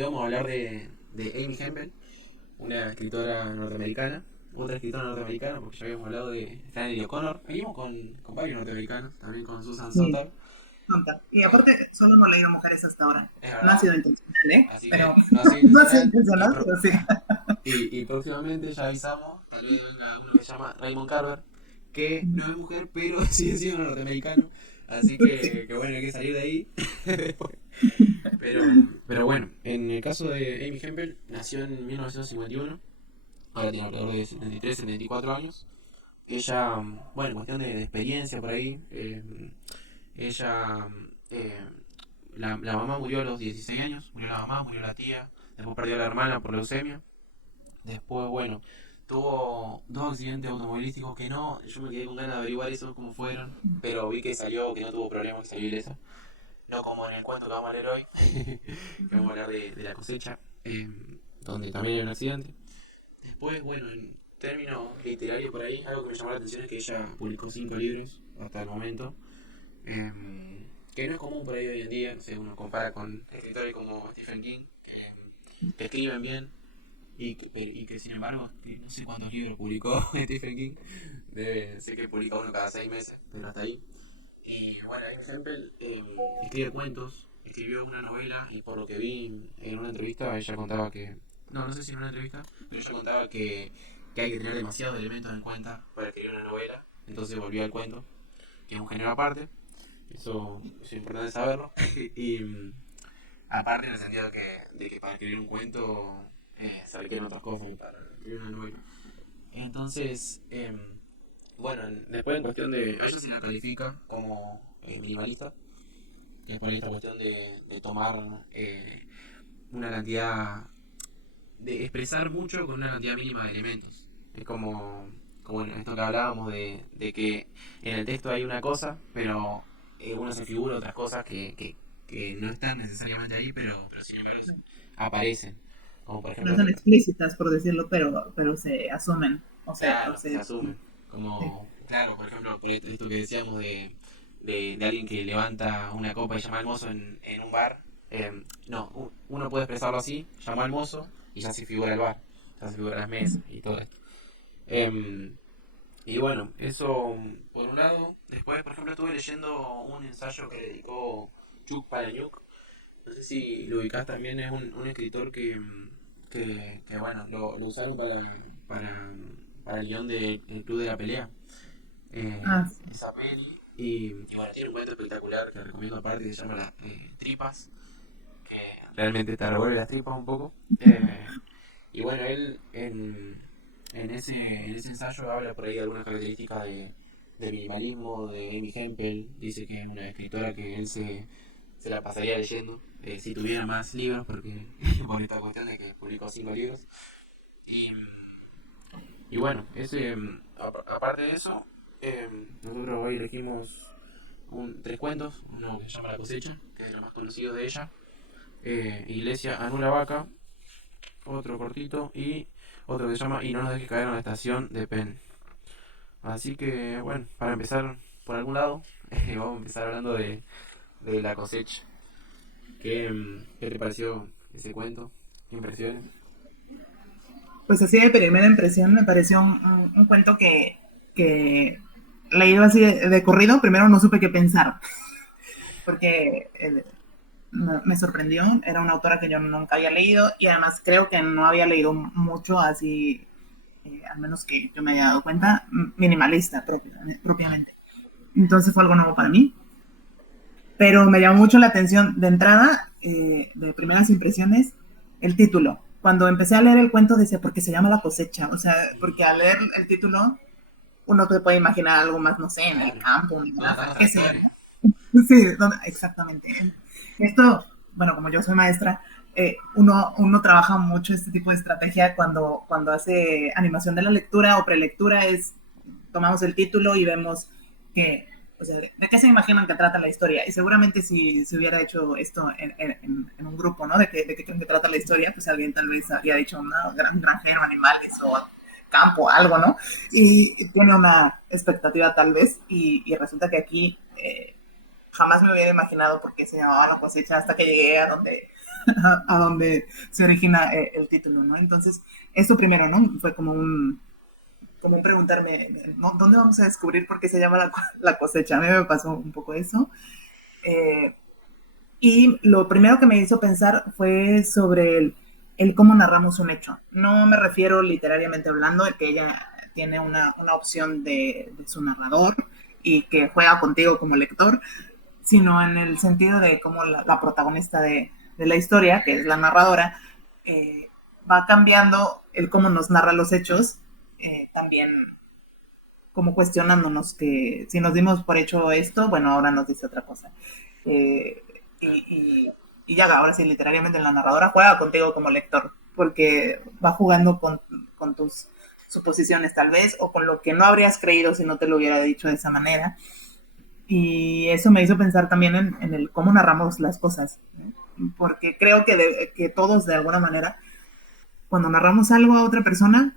hoy vamos a hablar de Amy Hempel, una escritora norteamericana, otra escritora norteamericana, porque ya habíamos hablado de Flannery O'Connor. Venimos con varios norteamericanos, también con Susan Sí, Sontag. tonta. Y Eh, aparte, solo hemos leído mujeres hasta ahora. es No ha verdad, sido intencional, ¿eh? así Pero que no ha sido no ha sido intencional. intencional, pero sí. Y próximamente ya avisamos, tal vez venga uno que se llama Raymond Carver, que no es mujer, pero sigue siendo norteamericano. Así Sí. que bueno, hay que salir de ahí. Pero, pero bueno, en el caso de Amy Hempel, nació en 1951, ahora tiene alrededor de 73, 74 años. Ella, bueno, cuestión de experiencia por ahí, ella, eh, la mamá murió a los 16 años, murió la mamá, murió la tía, después perdió a la hermana por leucemia. Después, bueno, tuvo dos accidentes automovilísticos que no, yo me quedé con ganas de averiguar eso, cómo fueron, pero vi que salió, que no tuvo problemas, que salió ilesa. No como en el cuento que vamos a leer hoy, que vamos a hablar de la cosecha, donde también hay un accidente. Después, bueno, en términos literarios por ahí, algo que me llamó la atención es que ella publicó 5 libros hasta el momento, que no es común por ahí hoy en día, no sé, uno compara con escritores como Stephen King, que escriben bien, y que sin embargo, no sé cuántos libros publicó Stephen King, sé que publica uno cada 6 meses, pero hasta ahí. Y bueno, Amy Hempel escribe cuentos, escribió una novela y por lo que vi en una entrevista ella contaba que, no, no sé si en una entrevista, pero ella contaba que hay que tener demasiados elementos en cuenta para escribir una novela, entonces volvió al cuento, que es un género aparte, eso es importante saberlo. Y aparte en el sentido de que para escribir un cuento se requieren otras cosas para escribir una novela. Entonces, bueno, después en cuestión de... Ella se la califica como minimalista, que es por esta cuestión de tomar una cantidad... de expresar mucho con una cantidad mínima de elementos. Es como bueno, esto que hablábamos de que en el texto hay una cosa, pero uno se figura otras cosas que no están necesariamente ahí, pero sin embargo aparecen. Como por No ejemplo, son explícitas, por decirlo, pero se asumen. O claro, se se, asumen. sí. Como, claro, por ejemplo, por esto que decíamos de alguien que levanta una copa y llama al mozo en un bar. No, uno puede expresarlo así, llama al mozo y ya se figura el bar, ya se figura las mesas y todo esto. Em, y bueno, eso por un lado. Después, por ejemplo, estuve leyendo un ensayo que dedicó Chuck Palahniuk. No sé si lo ubicás también, es un escritor que bueno, lo usaron para el guión de El Club de la Pelea. Ah, sí. Esa peli. Y bueno, tiene un cuento espectacular que recomiendo aparte que se llama Las Tripas, que realmente te revuelve las tripas un poco. Y bueno, él en ese ensayo habla por ahí de algunas características de minimalismo, de Amy Hempel. Dice que es una escritora que él se la pasaría leyendo si tuviera más libros, porque por esta cuestión de que publicó 5 libros. Y, y bueno, aparte de eso, nosotros hoy elegimos tres cuentos, uno que se llama La cosecha, que es de los más conocidos de ella, Iglesia anula vaca, otro cortito y otro que se llama Y no nos dejes caer en la estación de Penn. Así que bueno, para empezar por algún lado, vamos a empezar hablando de La cosecha. ¿Qué te pareció ese cuento? ¿Qué impresiones? Pues así de primera impresión me pareció un cuento que leído así de corrido, primero no supe qué pensar, porque me sorprendió, era una autora que yo nunca había leído y además creo que no había leído mucho así, al menos que yo me haya dado cuenta, minimalista propiamente. Entonces fue algo nuevo para mí, pero me llamó mucho la atención de entrada, de primeras impresiones, el título. Cuando empecé a leer el cuento decía, ¿por qué se llama La cosecha? O sea, porque al leer el título uno se puede imaginar algo más, no sé, en el Claro. campo, una ¿Dónde están granja, los qué sé yo, tractores? ¿no? Sí, exactamente. Esto, bueno, como yo soy maestra, uno trabaja mucho este tipo de estrategia cuando hace animación de la lectura o prelectura, tomamos el título y vemos que, o sea, de qué se imaginan que trata la historia. Y seguramente si se hubiera hecho esto en un grupo, ¿no? De qué creen que trata la historia, pues alguien tal vez habría dicho, ¿no? Granjero, animales o campo, algo, ¿no? Sí. Y tiene una expectativa tal vez y resulta que aquí jamás me hubiera imaginado por qué se llamaba La cosecha hasta que llegué a donde a donde se origina el título, ¿no? Entonces, esto primero, ¿no? Fue como un preguntarme, ¿no? ¿Dónde vamos a descubrir por qué se llama la cosecha? A mí me pasó un poco eso. Eh, y lo primero que me hizo pensar fue sobre el cómo narramos un hecho. No me refiero literariamente hablando de que ella tiene una opción de su narrador y que juega contigo como lector, sino en el sentido de cómo la protagonista de la historia, que es la narradora, eh, va cambiando el cómo nos narra los hechos, también como cuestionándonos que si nos dimos por hecho esto, bueno, ahora nos dice otra cosa. Eh, y, y ya, ahora sí, literariamente la narradora juega contigo como lector, porque va jugando con tus suposiciones tal vez, o con lo que no habrías creído si no te lo hubiera dicho de esa manera. Y eso me hizo pensar también en el cómo narramos las cosas, ¿no? Porque creo que todos de alguna manera, cuando narramos algo a otra persona,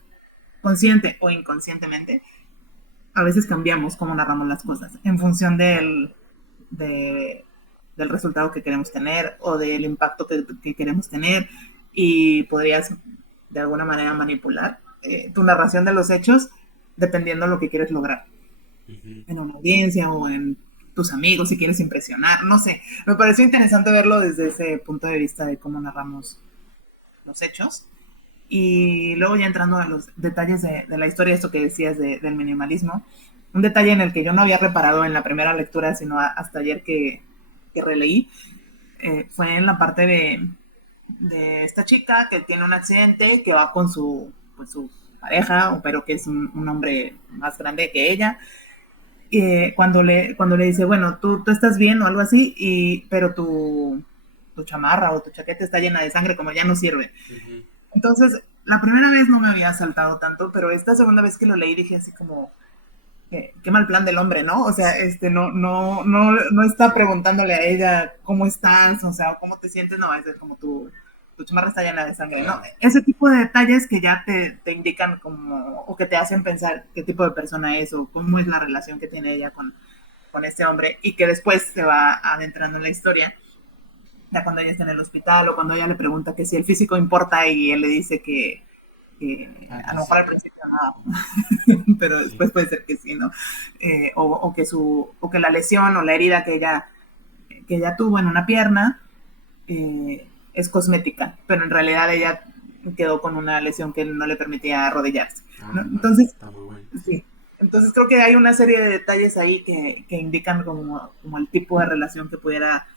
consciente o inconscientemente, a veces cambiamos cómo narramos las cosas en función de, del resultado que queremos tener o del impacto que queremos tener, y podrías de alguna manera manipular tu narración de los hechos dependiendo de lo que quieres lograr Ujú. en una audiencia o en tus amigos si quieres impresionar, no sé. Me pareció interesante verlo desde ese punto de vista de cómo narramos los hechos. Y luego ya entrando a los detalles de la historia, esto que decías del minimalismo, un detalle en el que yo no había reparado en la primera lectura, sino hasta ayer que releí, fue en la parte de esta chica que tiene un accidente, que va con su pareja, pero que es un hombre más grande que ella, cuando le dice, bueno, tú estás bien o algo así, pero tu chamarra o tu chaqueta está llena de sangre, como ya no sirve. Ujú. Entonces, la primera vez no me había saltado tanto, pero esta segunda vez que lo leí dije así como, qué mal plan del hombre, ¿no? O sea, no está Sí. preguntándole a ella cómo estás, o sea, cómo te sientes, no, es como tu chamarra está llena de sangre, ¿no? Claro. Ese tipo de detalles que ya te indican como, o que te hacen pensar qué tipo de persona es o cómo es la relación que tiene ella con este hombre, y que después se va adentrando en la historia, ya cuando ella está en el hospital o cuando ella le pregunta que si el físico importa y él le dice que Ah, a que lo mejor al sí. principio no, pero Sí. después puede ser que sí, ¿no? O que la lesión o la herida que ella tuvo en una pierna es cosmética, pero en realidad ella quedó con una lesión que no le permitía arrodillarse, Ah, ¿no? me parece. Entonces, Está muy bueno. sí. Entonces creo que hay una serie de detalles ahí que indican como el tipo de relación que pudiera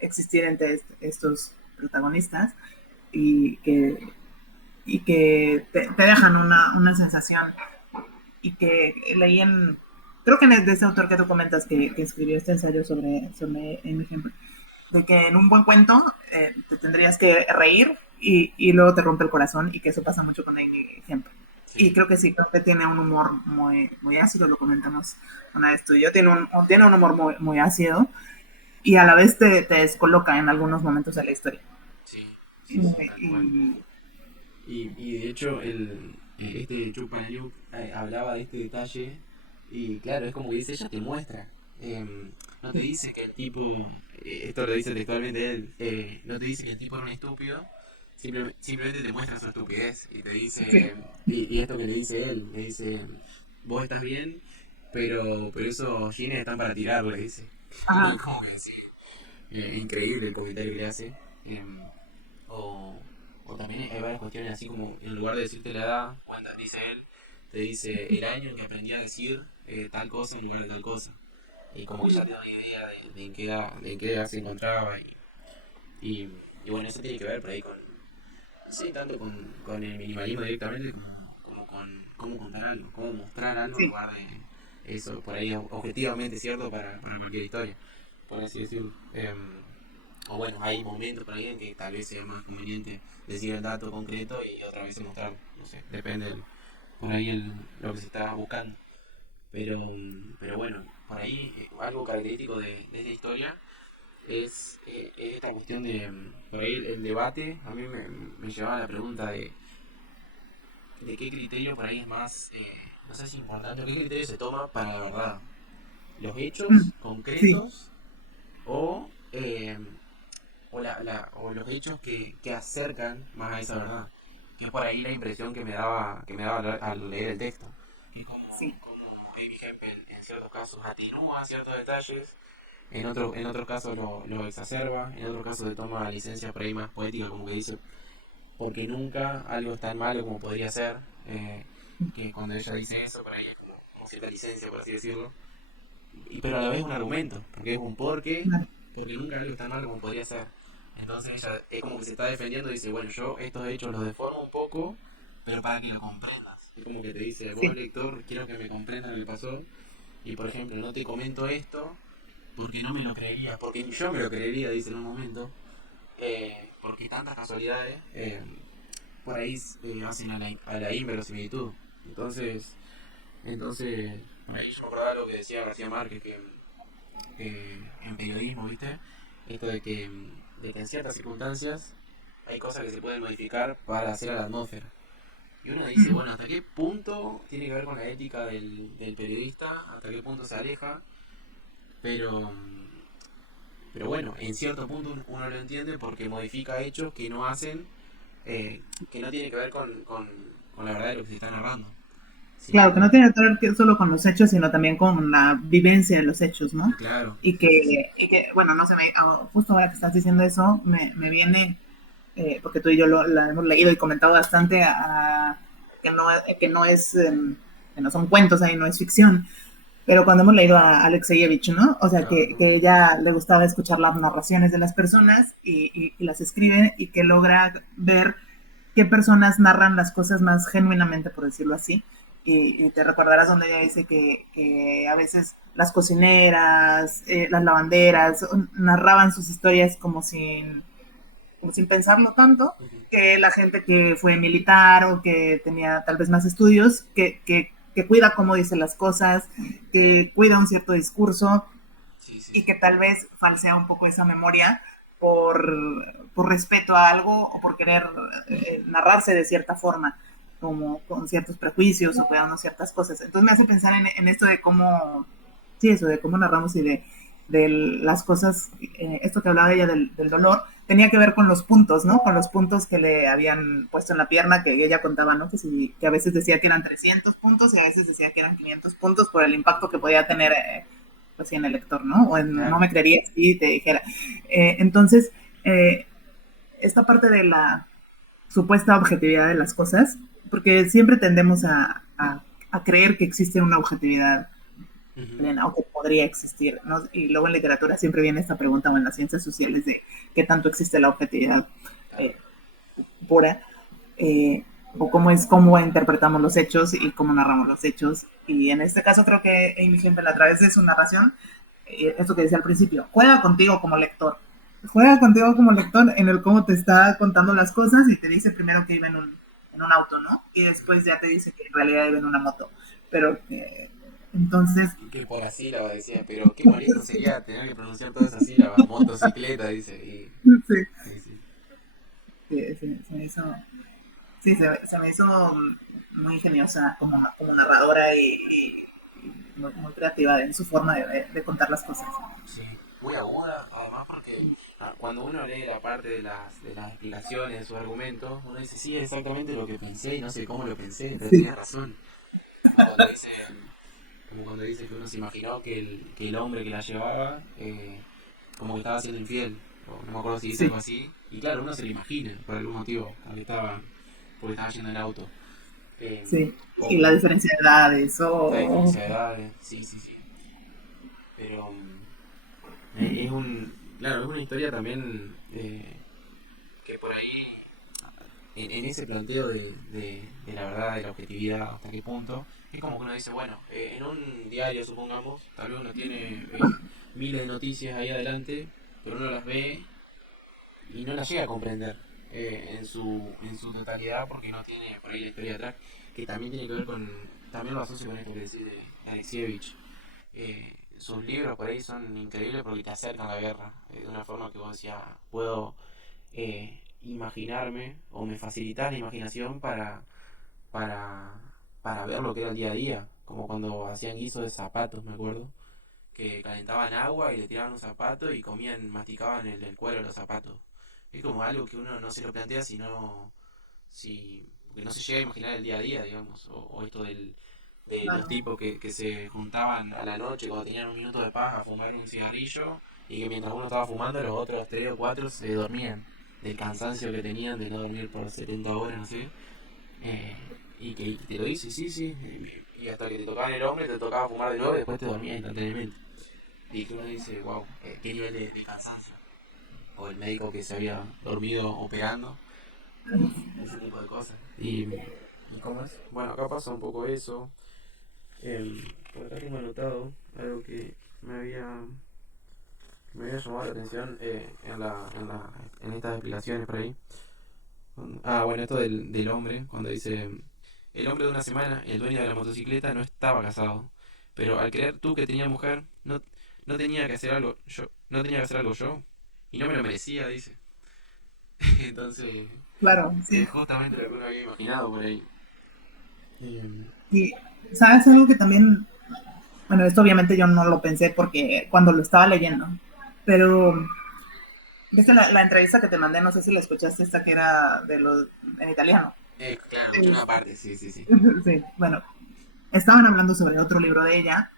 existir entre estos protagonistas, y que, y que te dejan una sensación, y que leí creo que de ese autor que tú comentas que escribió este ensayo sobre Amy Hemingway, de que en un buen cuento te tendrías que reír y luego te rompe el corazón, y que eso pasa mucho con Amy Hemingway. Y Sí. creo que sí, creo que tiene un humor muy ácido, lo comentamos una vez tú y yo, tiene un humor muy ácido, y a la vez te descoloca en algunos momentos de la historia. Sí. Y, Sí, sí, tal cual. y Y de hecho, este Chupanayuk hablaba de este detalle. Y claro, es como que dice, ella te muestra. No te dice que el tipo, esto lo dice textualmente él, no te dice que el tipo era un estúpido, simplemente te muestra su estupidez. Y te sí. dice, y esto que le dice él, le dice, vos estás bien, pero esos jeans están para tirar, le dice. Y es Ajá. como que sí, increíble el comentario que le hace. O, o también hay varias cuestiones así como en lugar de decirte la edad, cuando dice él, te dice el año en que aprendí a decir tal cosa en lugar de tal cosa. Y como que ya te da una idea de en qué edad se encontraba. Y, y bueno, eso tiene que ver por ahí con, no sé, tanto con el minimalismo directamente como con cómo contar algo, cómo mostrar algo en Sí. lugar de eso, por ahí objetivamente cierto para cualquier historia, por así decirlo. O bueno, hay momentos por ahí en que tal vez sea más conveniente decir el dato concreto y otra vez mostrarlo. No sé, depende por ahí lo que se está buscando. Pero bueno, por ahí algo característico de esta historia es esta cuestión de, por ahí el debate, a mí me llevaba a la pregunta de qué criterio por ahí es más, no sé si importante, qué criterio se toma para la verdad. Los Mm, hechos sí. concretos o, eh, o los hechos que acercan más a esa verdad. Que es por ahí la impresión que me daba al leer el texto. Que Sí, como Amy Hempel en ciertos casos atenúa ciertos detalles, en otros casos lo exacerba, en otros casos se toma licencia por ahí más poética, como que dice, porque nunca algo es tan malo como podría ser, que cuando ella dice eso, por ahí es como cierta licencia, por así decirlo, pero a la vez un argumento, porque es un claro, porque nunca algo es tan malo como podría ser. Entonces ella es como que se está defendiendo y dice, bueno, yo estos hechos los deformo un poco, pero para que lo comprendas. Es como que te dice, vos sí, lector, quiero que me comprendas lo que pasó, y por ejemplo, no te comento esto porque no me lo creería, porque ni yo me lo creería, dice en un momento, porque tantas casualidades por ahí hacen a la inverosimilitud. Entonces, por ahí yo me acordaba lo que decía García Márquez, que en periodismo, ¿viste? Esto de que en ciertas circunstancias hay cosas que se pueden modificar para hacer a la atmósfera. Y uno dice, mm, bueno, ¿hasta qué punto tiene que ver con la ética del periodista? ¿Hasta qué punto se aleja? Pero, pero bueno, en cierto punto uno lo entiende porque modifica hechos que no hacen, que no tienen que ver con la verdad de lo que se está narrando. claro, que Sino, no tiene que ver solo con los hechos, sino también con la vivencia de los hechos, ¿no? claro, sí, sí, Y que bueno, no sé, justo ahora que estás diciendo eso, me viene, porque tú y yo la hemos leído y comentado bastante, que no es, que no son cuentos, ahí no es ficción, pero cuando hemos leído a Alexeyevich, ¿no? O sea, claro, que ella le gustaba escuchar las narraciones de las personas y las escribe y que logra ver qué personas narran las cosas más genuinamente, por decirlo así. Y te recordarás donde ella dice que a veces las cocineras, las lavanderas, narraban sus historias como sin pensarlo tanto, ujú, que la gente que fue militar o que tenía tal vez más estudios, que cuida cómo dice las cosas, que cuida un cierto discurso sí, sí, y sí, que tal vez falsea un poco esa memoria por, por respeto a algo o por querer narrarse de cierta forma, como con ciertos prejuicios o cuidando ciertas cosas. Entonces me hace pensar en esto de cómo, sí, eso, de cómo narramos y de las cosas, esto que hablaba ella del dolor, tenía que ver con los puntos, ¿no? Con los puntos que le habían puesto en la pierna, que ella contaba, ¿no? Que a veces decía que eran 300 puntos y a veces decía que eran 500 puntos por el impacto que podía tener pues, en el lector, ¿no? O en no claro. me creerías si te dijera. Entonces, eh, esta parte de la supuesta objetividad de las cosas, porque siempre tendemos a creer que existe una objetividad Ujú, plena o que podría existir, ¿no? Y luego en literatura siempre viene esta pregunta, o en las ciencias sociales, de qué tanto existe la objetividad claro. eh, pura, eh, o cómo interpretamos los hechos y cómo narramos los hechos. Y en este caso creo que Amy Hempel, a través de su narración, esto que decía al principio, juega contigo como lector. Juega contigo como lector en el cómo te está contando las cosas y te dice primero que iba en un auto, ¿no? Y después ya te dice que en realidad iba en una moto. Pero entonces, Y que por las sílabas decía, pero qué molesto sería tener que pronunciar todas esas sílabas. Motocicleta, dice. sí, Sí, sí. se me hizo, sí, se me hizo muy ingeniosa como narradora y muy creativa en su forma de contar las cosas. Sí, muy aguda, además porque cuando uno lee la parte de las explicaciones, de sus argumentos, uno dice, sí, es exactamente lo que pensé y no sé cómo lo pensé, pero Sí, tenés razón. Como cuando dice, como cuando dice que uno se imaginó que el hombre que la llevaba, como que estaba siendo infiel, o no me acuerdo si dice sí, algo así, y claro, uno se lo imagina por algún motivo, porque estaba yendo en el auto. sí. O Y la como diferencia de edades, la oh, diferencia de edades, sí, sí, sí. Pero claro, es una historia también que por ahí, en ese planteo de la verdad, de la objetividad, hasta qué punto, es como que uno dice, bueno, en un diario, supongamos, tal vez uno tiene miles de noticias ahí adelante, pero uno las ve y no las llega a comprender en su totalidad porque no tiene por ahí la historia atrás, que también tiene que ver también lo asocio con esto que decía de Alexievich. Sus libros por ahí son increíbles porque te acercan a la guerra de una forma que vos decías, puedo imaginarme o me facilitas la imaginación para, para ver lo que era el día a día, como cuando hacían guiso de zapatos, me acuerdo, que calentaban agua y le tiraban un zapato y comían, masticaban el cuero de los zapatos. Es como algo que uno no se lo plantea si no, si, porque no se llega a imaginar el día a día, digamos, o esto de los Claro. tipos que se juntaban a la noche cuando tenían un minuto de paz a fumar un cigarrillo y que mientras uno estaba fumando los otros tres o cuatro se dormían del cansancio que tenían de no dormir por 70 horas, no sé. Eh, y que te lo dice, sí, sí. Y hasta que te tocaban el hombro te tocaba fumar de nuevo y después te dormías instantáneamente. Y que uno dice, wow, qué nivel de cansancio. O el médico que se había dormido operando, ese tipo de cosas. ¿Y cómo es? Bueno, acá pasa un poco eso. Por acá tengo anotado algo que me había, me había llamado la atención en estas explicaciones por ahí. Ah, bueno, esto del hombre, cuando dice, el hombre de una semana, el dueño de la motocicleta, no estaba casado. Pero al creer tú que tenía mujer, no tenía que hacer algo yo, no tenía que hacer algo yo. Y no me lo merecía, dice. Entonces, Claro, sí. es justamente lo que uno había imaginado por ahí. Eh, Y, ¿sabes algo que también, bueno, esto obviamente yo no lo pensé porque cuando lo estaba leyendo, pero viste la entrevista que te mandé, no sé si la escuchaste, esta que era de los en italiano. claro, escuché Es- una parte, sí, sí, sí. sí, bueno, estaban hablando sobre otro libro de ella,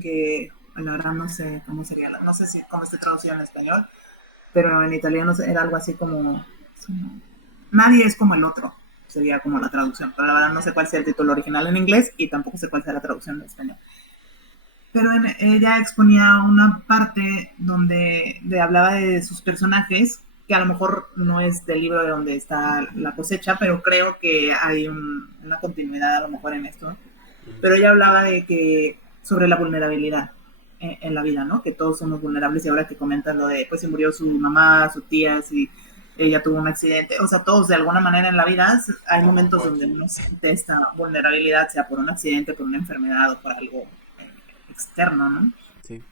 que la verdad no sé cómo sería, no sé si cómo esté traducido en español, pero en italiano era algo así como nadie es como el otro, sería como la traducción, pero la verdad no sé cuál sea el título original en inglés y tampoco sé cuál sea la traducción en español. Pero ella exponía una parte donde hablaba de sus personajes, que a lo mejor no es del libro de donde está la cosecha, pero creo que hay una continuidad a lo mejor en esto. Ujú. Pero ella hablaba de que sobre la vulnerabilidad en la vida, ¿no? Que todos somos vulnerables y ahora que comentan lo de, pues, si murió su mamá, su tía, si ella tuvo un accidente, o sea, todos de alguna manera en la vida hay Estamos momentos donde expuestos. uno siente esta vulnerabilidad, sea por un accidente, por una enfermedad o por algo externo, ¿no? Sí.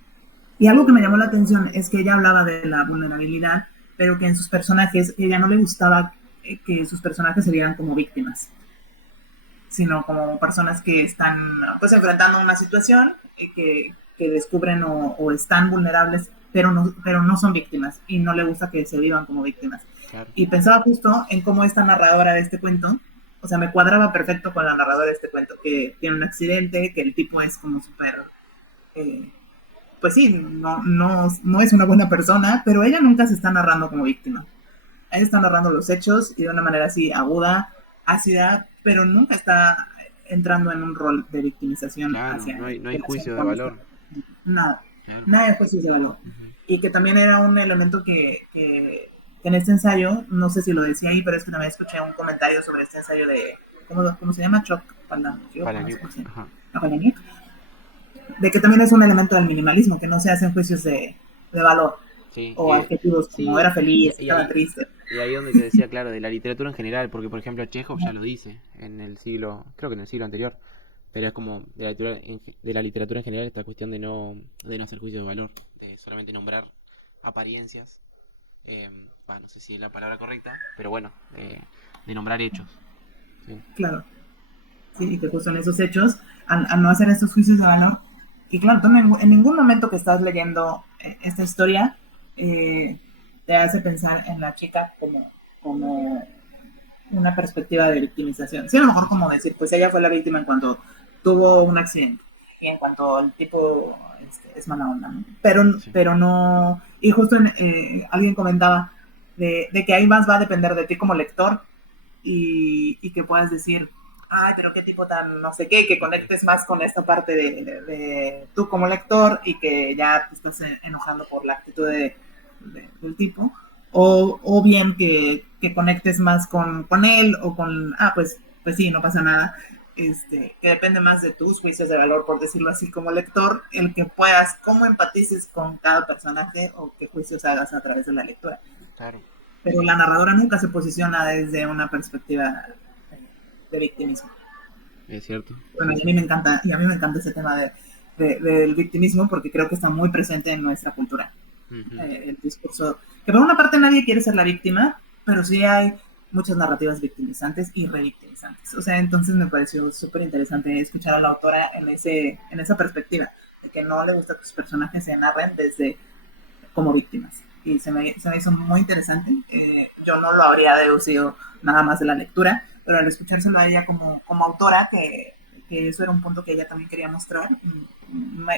Y algo que me llamó la atención es que ella hablaba de la vulnerabilidad, pero que en sus personajes, ella no le gustaba que sus personajes se vieran como víctimas, sino como personas que están pues enfrentando una situación y que descubren o están vulnerables, pero no son víctimas y no le gusta que se vivan como víctimas. Claro. Y pensaba justo en cómo esta narradora de este cuento, o sea, me cuadraba perfecto con la narradora de este cuento, que tiene un accidente, que el tipo es como súper eh, pues sí, no es una buena persona, pero ella nunca se está narrando como víctima. Ella está narrando los hechos y de una manera así aguda, ácida, pero nunca está entrando en un rol de victimización Claro, hacia en no hay relación juicio de con esto. valor. Nada, Claro. nada de juicios de valor. Ujú. Y que también era un elemento que en este ensayo, no sé si lo decía ahí, pero es que también escuché un comentario sobre este ensayo de, ¿cómo se llama? Choc Palahniuk, no sé Palahniuk. cómo se llama. Ajá. Palahniuk, de que también es un elemento del minimalismo, que no se hacen juicios de valor Sí, o adjetivos como era sí, feliz, estaba ahí, triste. y ahí donde te decía, claro, de la literatura en general, porque por ejemplo Chekhov ya lo dice en el siglo, creo que en el siglo anterior, pero es como de la literatura en general esta cuestión de no hacer juicio de valor, de solamente nombrar apariencias, eh, no sé si es la palabra correcta, pero bueno, de nombrar hechos. Sí. Claro, sí, y que justo en esos hechos, al no hacer estos juicios de valor, y claro, tú en ningún momento que estás leyendo esta historia te hace pensar en la chica como una perspectiva de victimización. Sí, a lo mejor como decir, pues ella fue la víctima en cuanto tuvo un accidente y en cuanto el tipo es mala onda, ¿no? Sí. Pero no, y justo alguien comentaba de que ahí más va a depender de ti como lector y que puedas decir, ay, pero qué tipo tan no sé qué, que conectes más con esta parte de tú como lector y que ya te estás enojando por la actitud del tipo, o bien que conectes más con él o con, pues sí, no pasa nada. Que depende más de tus juicios de valor, por decirlo así, como lector, el que puedas, cómo empatices con cada personaje o qué juicios hagas a través de la lectura. Claro, Pero la narradora nunca se posiciona desde una perspectiva de victimismo. es cierto, Bueno, sí, y a sí. mí me encanta, ese tema del victimismo porque creo que está muy presente en nuestra cultura. Ujú. El discurso, que por una parte nadie quiere ser la víctima, pero sí hay muchas narrativas victimizantes y revictimizantes. O sea, entonces me pareció súper interesante escuchar a la autora en esa perspectiva, que no le gusta que sus personajes se narren desde como víctimas. Y se me hizo muy interesante. Yo no lo habría deducido nada más de la lectura, pero al escuchárselo a ella como autora, que eso era un punto que ella también quería mostrar,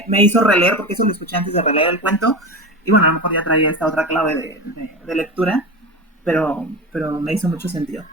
me hizo releer, porque eso lo escuché antes de releer el cuento, y bueno, a lo mejor ya traía esta otra clave de lectura, pero me hizo mucho sentido.